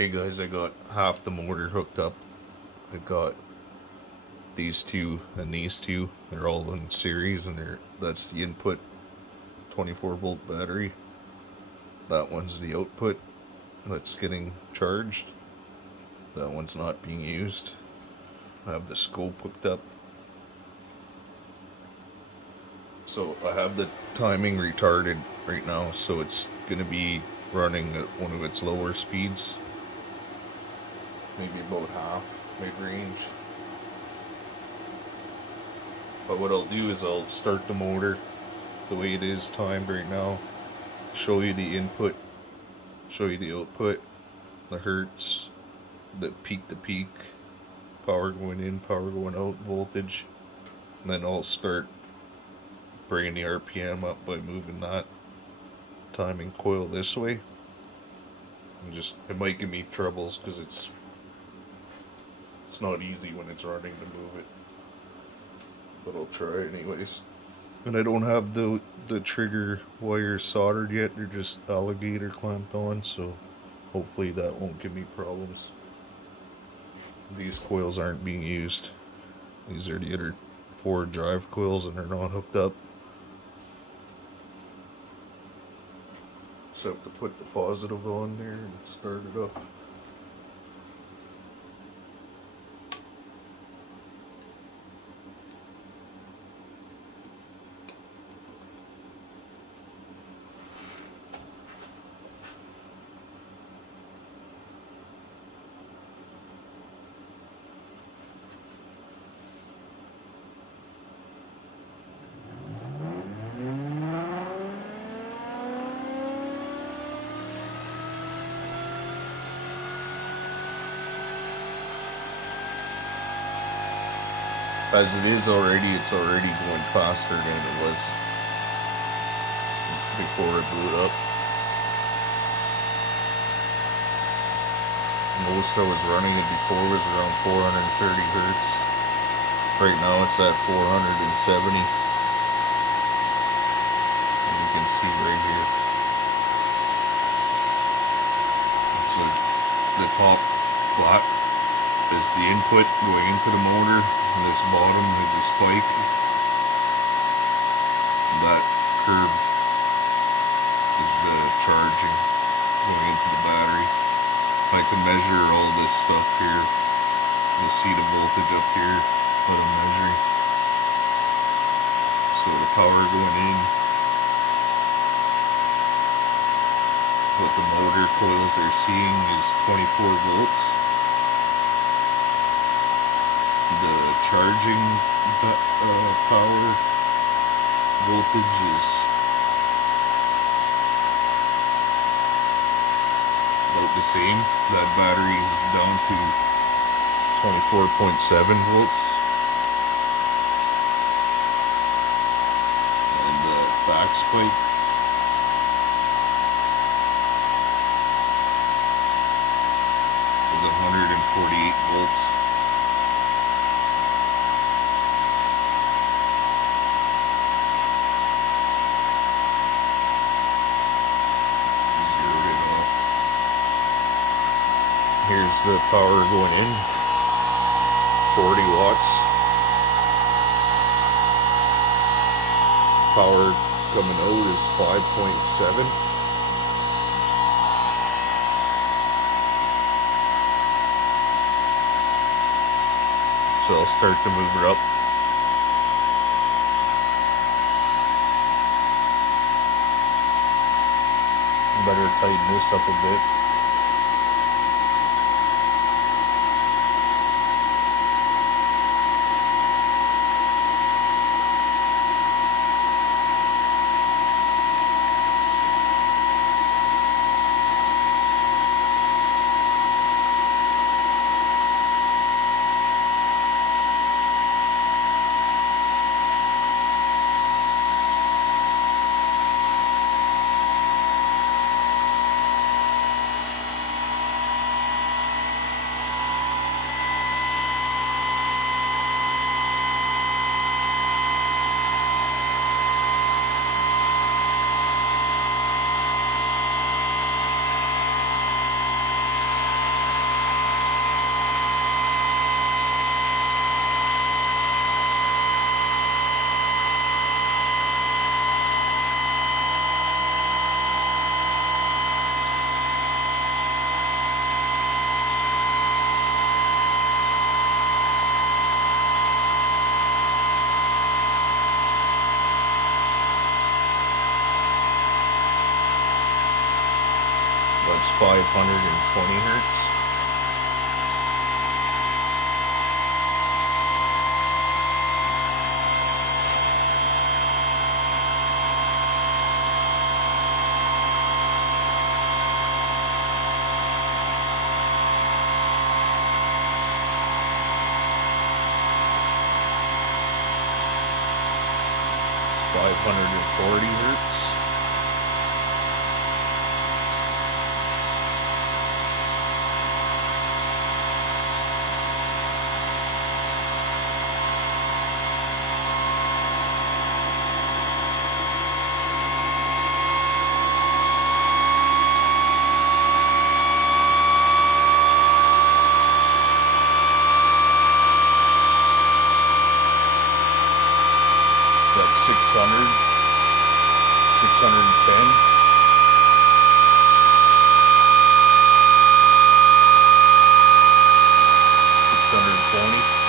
Hey guys, I got half the motor hooked up. I got these two and these two. They're all in series, and that's the input 24-volt battery. That one's the output that's getting charged. That one's not being used. I have the scope hooked up. So I have the timing retarded right now, so it's gonna be running at one of its lower speeds. Maybe about half mid-range. But what I'll do is I'll start the motor the way it is timed right now, show you the input, show you the output, the hertz, the peak to peak, power going in, power going out, voltage, and then I'll start bringing the RPM up by moving that timing coil this way. And it might give me troubles because it's not easy when it's running to move it, but I'll try anyways. And I don't have the trigger wires soldered yet, they're just alligator clamped on, so hopefully that won't give me problems. These coils aren't being used. These are the other 4 drive coils and they're not hooked up. So I have to put the positive on there and start it up. As it is already, it's already going faster than it was before it blew up. The most I was running it before was around 430 hertz. Right now it's at 470. As you can see right here. So the top flat is the input going into the motor, and this bottom is the spike. And that curve is the charging going into the battery. I can measure all this stuff here. You'll see the voltage up here that I'm measuring. So the power going in, what the motor coils are seeing is 24 volts. The charging power voltage is about the same. That battery is down to 24.7 volts. And the back spike is 148 volts. Here's the power going in, 40 watts. Power coming out is 5.7. So I'll start to move her up. Better tighten this up a bit. it's 520 hertz. Hertz. That's 600. 610. 620.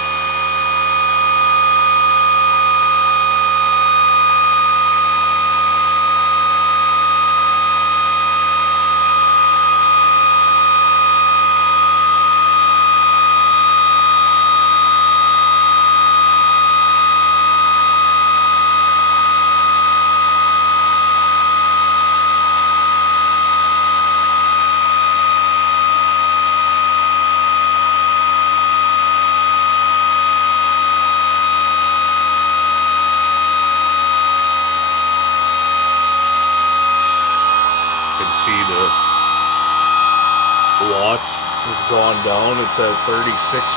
See the watts has gone down. It's at 36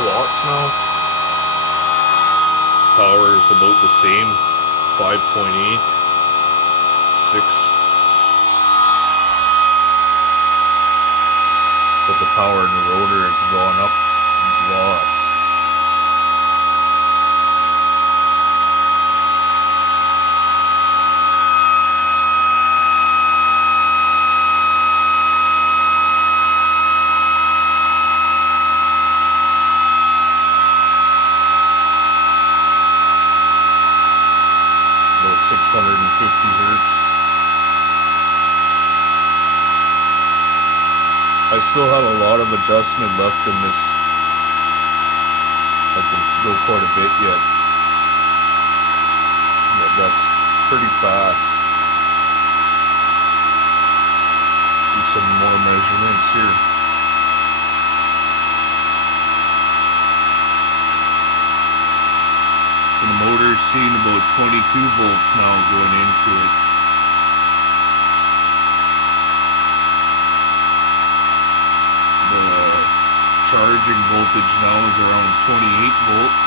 watts now. Power is about the same, 5.8, 6. But the power in the rotor has gone up lots. About 650 hertz. I still have a lot of adjustment left in this. I can go quite a bit yet. But that's pretty fast. Do some more measurements here. So the motor's seeing about 22 volts now going into it. Charging voltage now is around 28 volts.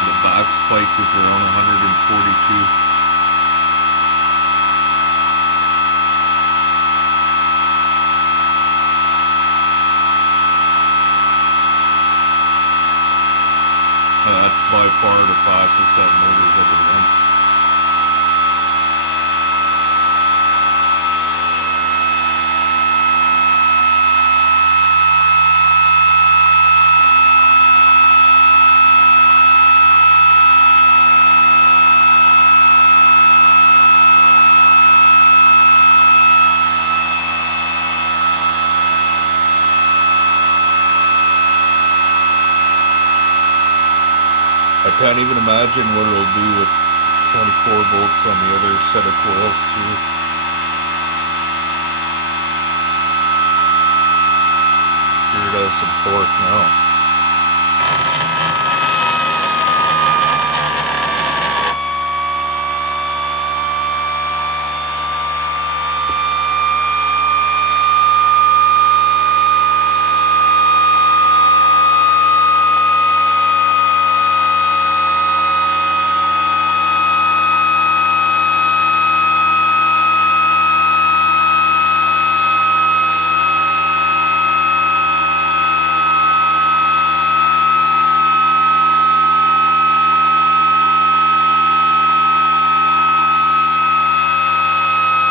The back spike was around 142. That's by far the fastest that motor's ever been. I can't even imagine what it'll do with 24 volts on the other set of coils too. Sure does some torque now.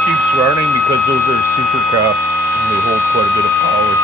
Keeps running because those are super caps and they hold quite a bit of power.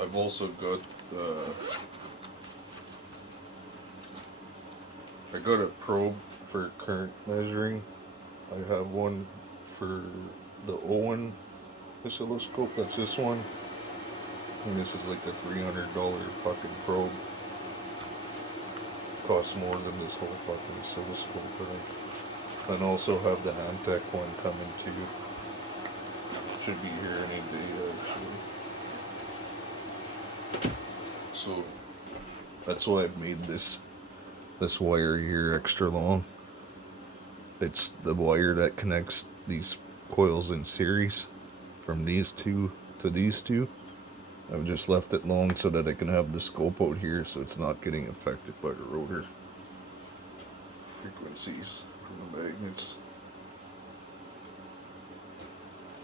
I've also got I got a probe for current measuring. I have one for the Owen oscilloscope. That's this one, and this is like a $300 fucking probe. Costs more than this whole fucking oscilloscope, I and also have the Antec one coming too. Should be here any day actually. So that's why I've made this wire here extra long. It's the wire that connects these coils in series from these two to these two. I've just left it long so that I can have the scope out here so it's not getting affected by the rotor frequencies from the magnets.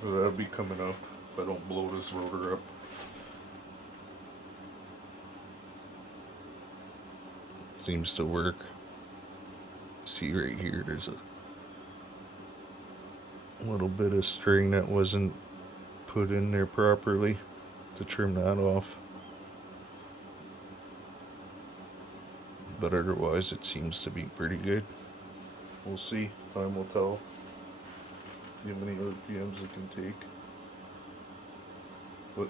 So that'll be coming up if I don't blow this rotor up. Seems to work. See right here, there's a little bit of string that wasn't put in there properly. To trim that off. But otherwise it seems to be pretty good. We'll see. Time will tell how many RPMs it can take. But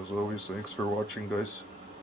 as always, thanks for watching, guys.